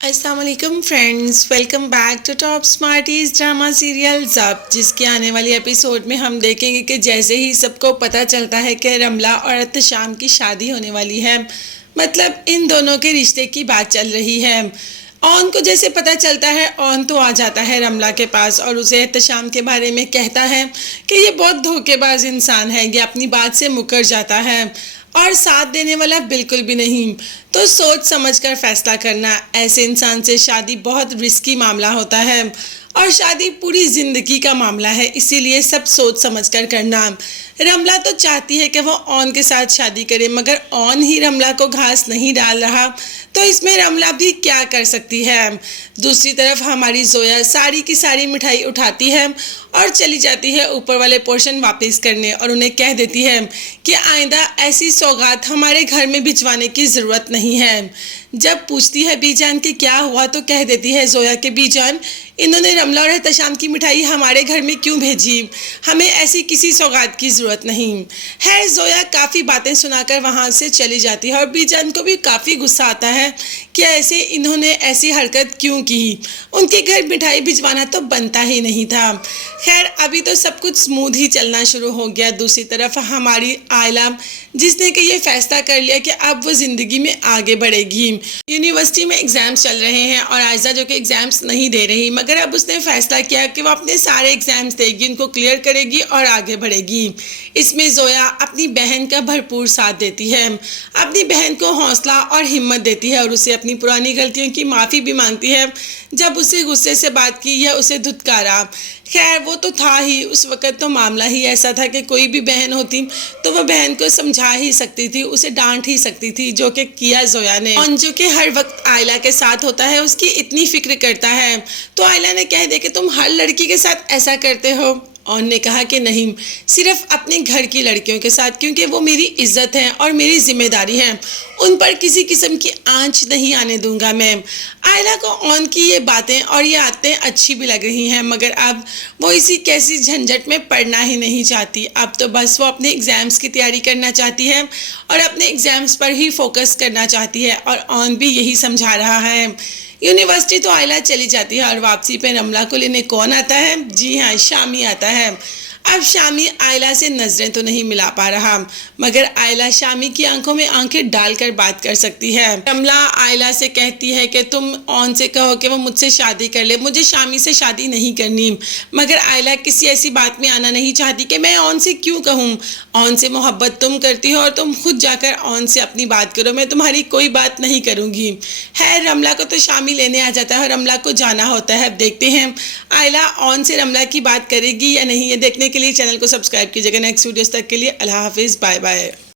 अस्सलाम वालेकुम friends, welcome back to Top Smarties drama serial Zabt, जिसके आने वाली एपिसोड में हम देखेंगे कि जैसे ही सबको पता चलता है कि रमला और एहतशाम की शादी होने वाली है, मतलब इन दोनों के रिश्ते की बात चल रही है। ऑन को जैसे पता चलता है, ऑन तो आ जाता है रमला के पास और उसे एहतशाम के बारे में कहता है कि ये बहुत धोखेबाज इंसान है, ये अपनी बात से मुकर जाता है और साथ देने वाला बिल्कुल भी नहीं। तो सोच समझकर फैसला करना, ऐसे इंसान से शादी बहुत रिस्की मामला होता है और शादी पूरी जिंदगी का मामला है, इसीलिए सब सोच समझकर करना। रमला तो चाहती है कि वो ऑन के साथ शादी करे, मगर ऑन ही रमला को घास नहीं डाल रहा, तो इसमें रमला भी क्या कर सकती है। दूसरी तरफ हमारी जोया सारी की सारी मिठाई उठाती है और चली जाती है ऊपर वाले पोर्शन वापस करने और उन्हें कह देती है कि आइंदा ऐसी सौगात हमारे घर में भिजवाने की ज़रूरत नहीं है। जब पूछती है बीजान कि क्या हुआ, तो कह देती है जोया के बीजान, इन्होंने रमला और एहतशाम की मिठाई हमारे घर में क्यों भेजी, हमें ऐसी किसी सौगात की ज़रूरत नहीं है। जोया काफ़ी बातें सुनाकर वहाँ से चली जाती है और बीजान को भी काफ़ी गुस्सा आता है कि ऐसे इन्होंने ऐसी हरकत क्यों की, उनके घर मिठाई भिजवाना तो बनता ही नहीं था। खैर अभी तो सब कुछ स्मूथ ही चलना शुरू हो गया। दूसरी तरफ हमारी आयला, जिसने कि ये फैसला कर लिया कि अब वो ज़िंदगी में आगे बढ़ेगी। यूनिवर्सिटी में एग्ज़ाम्स चल रहे हैं और आयजा जो कि एग्ज़ाम्स नहीं दे रही, मगर अब उसने फैसला किया कि वो अपने सारे एग्ज़ाम्स देगी, उनको क्लियर करेगी और आगे बढ़ेगी। इसमें जोया अपनी बहन का भरपूर साथ देती है, अपनी बहन को हौसला और हिम्मत देती है और उसे अपनी पुरानी गलतियों की माफ़ी भी मांगती है। जब उसे गुस्से से बात की या उसे धुतकारा, खैर वो तो था ही, उस वक़्त तो मामला ही ऐसा था कि कोई भी बहन होती तो वह बहन को समझा ही सकती थी, उसे डांट ही सकती थी, जो कि किया जोया ने। और जो कि हर वक्त आयला के साथ होता है, उसकी इतनी फिक्र करता है, तो आयला ने कह दिया कि तुम हर लड़की के साथ ऐसा करते हो। और ने कहा कि नहीं, सिर्फ अपने घर की लड़कियों के साथ, क्योंकि वो मेरी इज्जत है और मेरी जिम्मेदारी है, उन पर किसी किस्म की आंच नहीं आने दूंगा मैं। आयला को ऑन की ये बातें और ये आदतें अच्छी भी लग रही हैं, मगर अब वो इसी कैसी झंझट में पढ़ना ही नहीं चाहती। अब तो बस वो अपने एग्ज़ाम्स की तैयारी करना चाहती है और अपने एग्ज़ाम्स पर ही फोकस करना चाहती है और ऑन भी यही समझा रहा है। यूनिवर्सिटी तो आयला चली जाती है और वापसी पे रमला को लेने कौन आता है? जी हाँ, शामी आता है। अब शामी आयला से नज़रें तो नहीं मिला पा रहा, मगर आयला शामी की आंखों में आंखें डालकर बात कर सकती है। रमला आयला से कहती है कि तुम ऑन से कहो कि वो मुझसे शादी कर ले, मुझे शामी से शादी नहीं करनी। मगर आयला किसी ऐसी बात में आना नहीं चाहती कि मैं ऑन से क्यों कहूँ, ऑन से मोहब्बत तुम करती हो और तुम खुद जाकर ऑन से अपनी बात करो, मैं तुम्हारी कोई बात नहीं करूँगी। है रमला को तो शामी लेने आ जाता है और रमला को जाना होता है। अब देखते हैं आयला ऑन से रमला की बात करेगी या नहीं। ये देखने के लिए चैनल को सब्सक्राइब कीजिएगा। नेक्स्ट वीडियोस तक के लिए अल्लाह हाफिज़, बाय बाय।